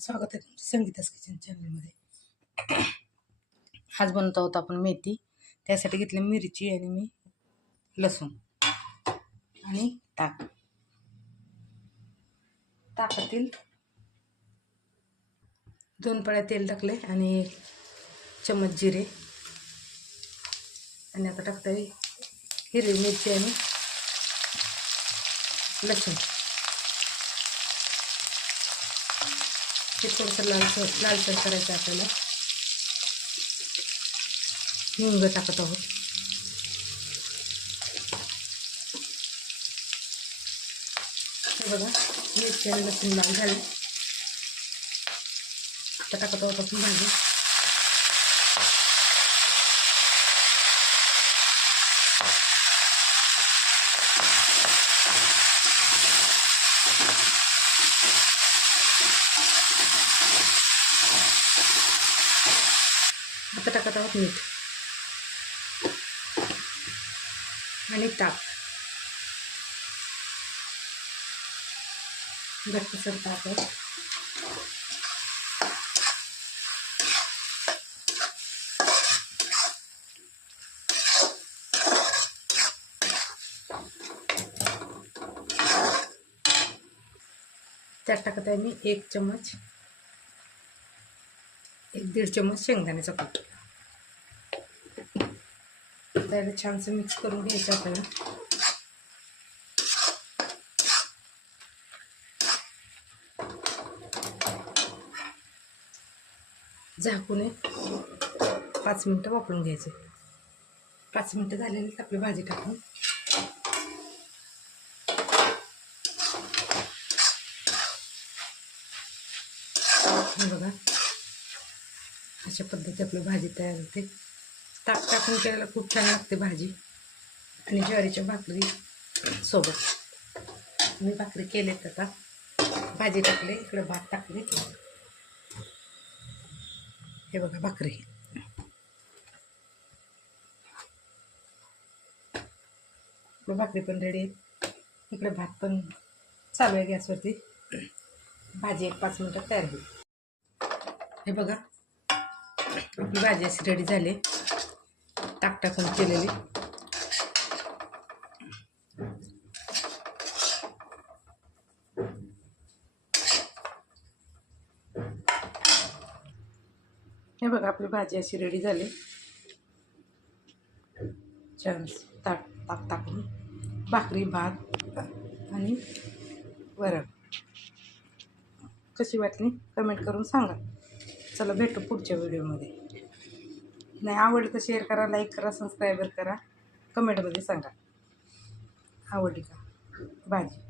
स्वागत आहे तुमचं संगीतास किचन चॅनलमध्ये आज बनवत आहोत आपण मेथी. त्यासाठी घेतली मिरची आणि मी लसूण आणि ताक. ताकातील दोन पळ्या तेल टाकले आणि एक चम्मच जिरे. आणि आता टाकता हिरवी मिरची आणि लसूण. हे थोडंसं लालसर लालसर करायचं आपल्याला हिंग टाकत आहोत. बघा मिरची आणि लसूण लाल झाले. आता टाकत आहोत आपण भाजी. आता टाकत आहोत मीठ. आणि ताक. घट्टसर ताक त्यात टाकत आहे मी एक चम्मच एक दीड चमच शेंगदाण्याचा कूट त्याला छानसं मिक्स करून घ्यायचं आपल्याला. झाकून एक पाच मिनटं वापरून घ्यायचे. पाच मिनटं झालेली आपली भाजी टाकून. हे बघा. अशा पद्धती आपली भाजी तयार होते. ताक टाकून केल्याला खूप छान लागते भाजी. आणि ज्वारीच्या भाकरी सोबत. मी भाकरी केलेत आता. भाजी टाकले इकडं भात टाकले. हे बघा भाकरी. इकडं भाकरी पण रेडी इकडं इकडे भात पण चालू आहे गॅसवरती. भाजी एक पाच मिनटात तयार होईल. हे बघा. आपली भाजी अशी रेडी झाली. टाक टाकून केलेली. हे बघा आपली भाजी अशी रेडी झाली. छान ताक ताक टाकून. भाकरी भात आणि वरण. कशी वाटली? कमेंट करून सांगा. चला भेटू पुढच्या व्हिडिओमध्ये. नाही आवडलं तर शेअर करा लाईक करा सबस्क्राईबर करा. कमेंटमध्ये सांगा. आवडली का? भाजी.